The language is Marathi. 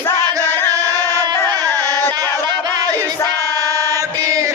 सागर ताराबाई साठी